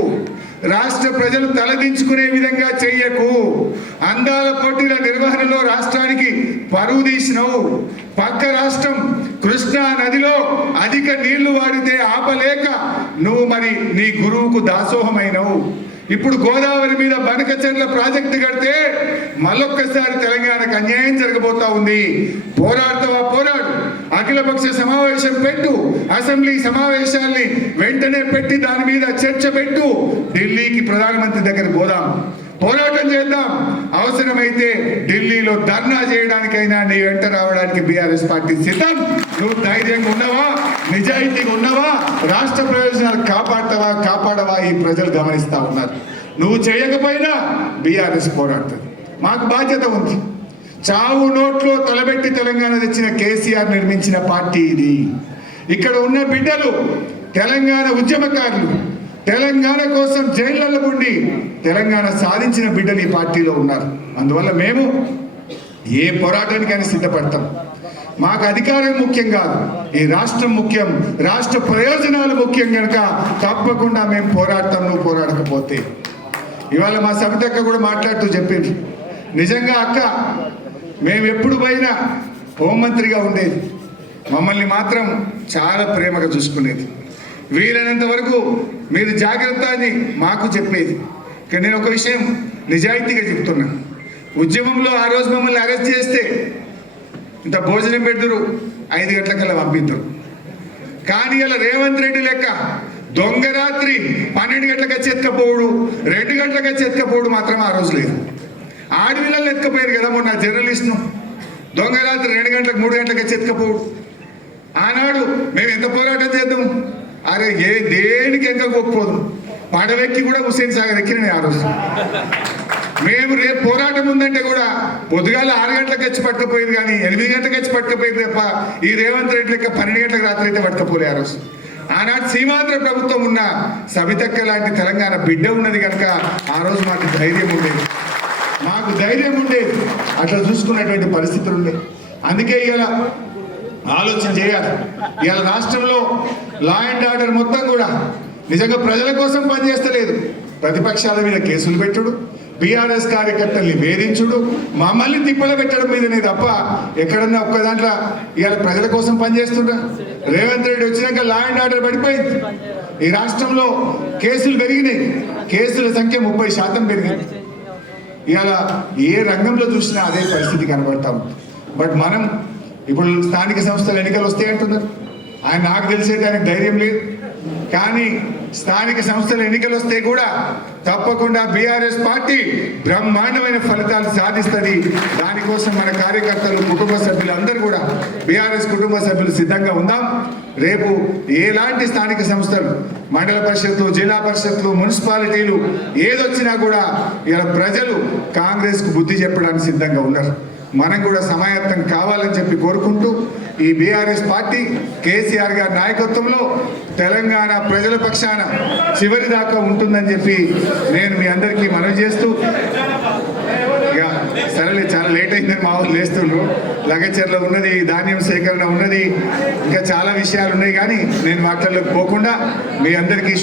రాష్ట్ర ప్రజలు తలదించుకునే విధంగా చెయ్యకు. అందాల పోటీల నిర్వహణలో రాష్ట్రానికి పరువు తీసినవు. పక్క రాష్ట్రం కృష్ణా నదిలో అధిక నీళ్లు వాడితే ఆపలేక నువ్వు మరి నీ గురువుకు దాసోహమైనవు. ఇప్పుడు గోదావరి మీద బనకచెర్ల ప్రాజెక్టు కడితే మళ్ళొక్కసారి తెలంగాణకు అన్యాయం జరగబోతా ఉంది. పోరాడతావా? పోరాడు. అఖిలపక్ష సమావేశం పెట్టు, అసెంబ్లీ సమావేశాల్ని వెంటనే పెట్టి దాని మీద చర్చ పెట్టు, ఢిల్లీకి ప్రధానమంత్రి దగ్గర పోదాం, పోరాటం చేద్దాం. అవసరమైతే ఢిల్లీలో ధర్నా చేయడానికైనా నీ వెంట రావడానికి బీఆర్ఎస్ పార్టీ సిద్ధం. నువ్వు ధైర్యంగా ఉన్నావా? నిజాయితీగా ఉన్నావా? రాష్ట్ర ప్రయోజనాలు కాపాడవా? ఈ ప్రజలు గమనిస్తా ఉన్నారు. నువ్వు చేయకపోయినా బీఆర్ఎస్ పోరాడుతుంది. మాకు బాధ్యత ఉంది. చావు నోట్లో తలబెట్టి తెలంగాణ తెచ్చిన కేసీఆర్ నిర్మించిన పార్టీ ఇది. ఇక్కడ ఉన్న బిడ్డలు తెలంగాణ ఉద్యమకారులు, తెలంగాణ కోసం జైళ్లలో ఉండి తెలంగాణ సాధించిన బిడ్డలు ఈ పార్టీలో ఉన్నారు. అందువల్ల మేము ఏ పోరాటానికైనా సిద్ధపడతాం. మాకు అధికారం ముఖ్యం కాదు, ఈ రాష్ట్రం ముఖ్యం, రాష్ట్ర ప్రయోజనాలు ముఖ్యం కనుక తప్పకుండా మేము పోరాడతాం. నువ్వు పోరాడకపోతే ఇవాళ మా సవితక్క కూడా మాట్లాడుతూ చెప్పింది, నిజంగా అక్క మేము ఎప్పుడు పోయినా హోంమంత్రిగా ఉండేది, మమ్మల్ని మాత్రం చాలా ప్రేమగా చూసుకునేది, వీలైనంత వరకు మీరు జాగ్రత్త అని మాకు చెప్పేది. కానీ నేను ఒక విషయం నిజాయితీగా చెప్తున్నా, ఉద్యమంలో ఆ రోజు మమ్మల్ని అరెస్ట్ చేస్తే ఇంత భోజనం పెడుతురు, 5 గంటలకల్లా పంపిద్దరు. కానీ ఇలా రేవంత్ రెడ్డి లెక్క దొంగ రాత్రి 12 గంటలకు వచ్చి ఎత్తుకపోవడు, 2 గంటలకు వచ్చి ఎత్తుకపోవడు మాత్రం ఆ రోజు లేదు. ఆడపిల్లలు ఎత్తుకపోయారు కదా మొన్న జర్నలిస్ట్ను, దొంగ రాత్రి 2 గంటలకు 3 గంటలకు వచ్చి ఎత్తుకపోవడు. ఆనాడు మేము ఎంత పోరాటం చేద్దాం, అరే దేనికి ఎంత గొప్పదు, పడవెక్కి కూడా హుస్సేన్ సాగర్ ఎక్కిన ఆ రోజు. మేము రేపు పోరాటం ఉందంటే కూడా పొద్దుగాల 6 గంటలకు వచ్చి పట్టుకపోయింది, కానీ 8 గంటలకు వచ్చి పట్టుకపోయింది తప్ప ఈ రేవంత్ రెడ్డి లెక్క 12 గంటలకు రాత్రి అయితే పట్టుకపోలే ఆ రోజు. ఆనాడు సీమాంధ్ర ప్రభుత్వం ఉన్న సబితక్క లాంటి తెలంగాణ బిడ్డ ఉన్నది కనుక ఆ రోజు మాకు ధైర్యం ఉండేది, అట్లా చూసుకున్నటువంటి పరిస్థితులు ఉన్నాయి. అందుకే ఇలా ఆలోచన చేయాలి. ఇవాళ రాష్ట్రంలో లా అండ్ ఆర్డర్ మొత్తం కూడా నిజంగా ప్రజల కోసం పనిచేస్తలేదు. ప్రతిపక్షాల మీద కేసులు పెట్టుడు, బీఆర్ఎస్ కార్యకర్తల్ని వేధించుడు, మమ్మల్ని తిప్పలు పెట్టడం మీదనే తప్ప ఎక్కడన్నా ఒక్క దాంట్లో ఇవాళ ప్రజల కోసం పనిచేస్తుండ్రా? రేవంత్ రెడ్డి వచ్చినాక లా అండ్ ఆర్డర్ పడిపోయింది. ఈ రాష్ట్రంలో కేసులు పెరిగినాయి, కేసుల సంఖ్య 30% పెరిగింది. ఇవాళ ఏ రంగంలో చూసినా అదే పరిస్థితి కనబడతాం. బట్ మనం ఇప్పుడు స్థానిక సంస్థల ఎన్నికలు వస్తాయంటున్నారు. ఆయన నాకు తెలిసేది ఆయనకు ధైర్యం లేదు. కానీ స్థానిక సంస్థల ఎన్నికలు వస్తే కూడా తప్పకుండా బీఆర్ఎస్ పార్టీ బ్రహ్మాండమైన ఫలితాలు సాధిస్తుంది. దానికోసం మన కార్యకర్తలు, కుటుంబ సభ్యులు అందరూ కూడా బీఆర్ఎస్ కుటుంబ సభ్యులు సిద్ధంగా ఉందాం. రేపు ఎలాంటి స్థానిక సంస్థలు, మండల పరిషత్లు, జిల్లా పరిషత్లు, మున్సిపాలిటీలు ఏదొచ్చినా కూడా ఇలా ప్రజలు కాంగ్రెస్కు బుద్ధి చెప్పడానికి సిద్ధంగా ఉన్నారు. మనం కూడా సమాయత్తం కావాలని చెప్పి కోరుకుంటూ ఈ బీఆర్ఎస్ పార్టీ కేసీఆర్ గారి నాయకత్వంలో తెలంగాణ ప్రజల పక్షాన చివరి దాకా ఉంటుందని చెప్పి నేను మీ అందరికీ మనవి చేస్తూ, ఇక సరేలే చాలా లేట్ అయిందని మా వాళ్ళు లేస్తుండ్రు. లగచర్ల ఉన్నది, ధాన్యం సేకరణ ఉన్నది, ఇంకా చాలా విషయాలు ఉన్నాయి. కానీ నేను వాటిల్లోకి పోకుండా మీ అందరికీ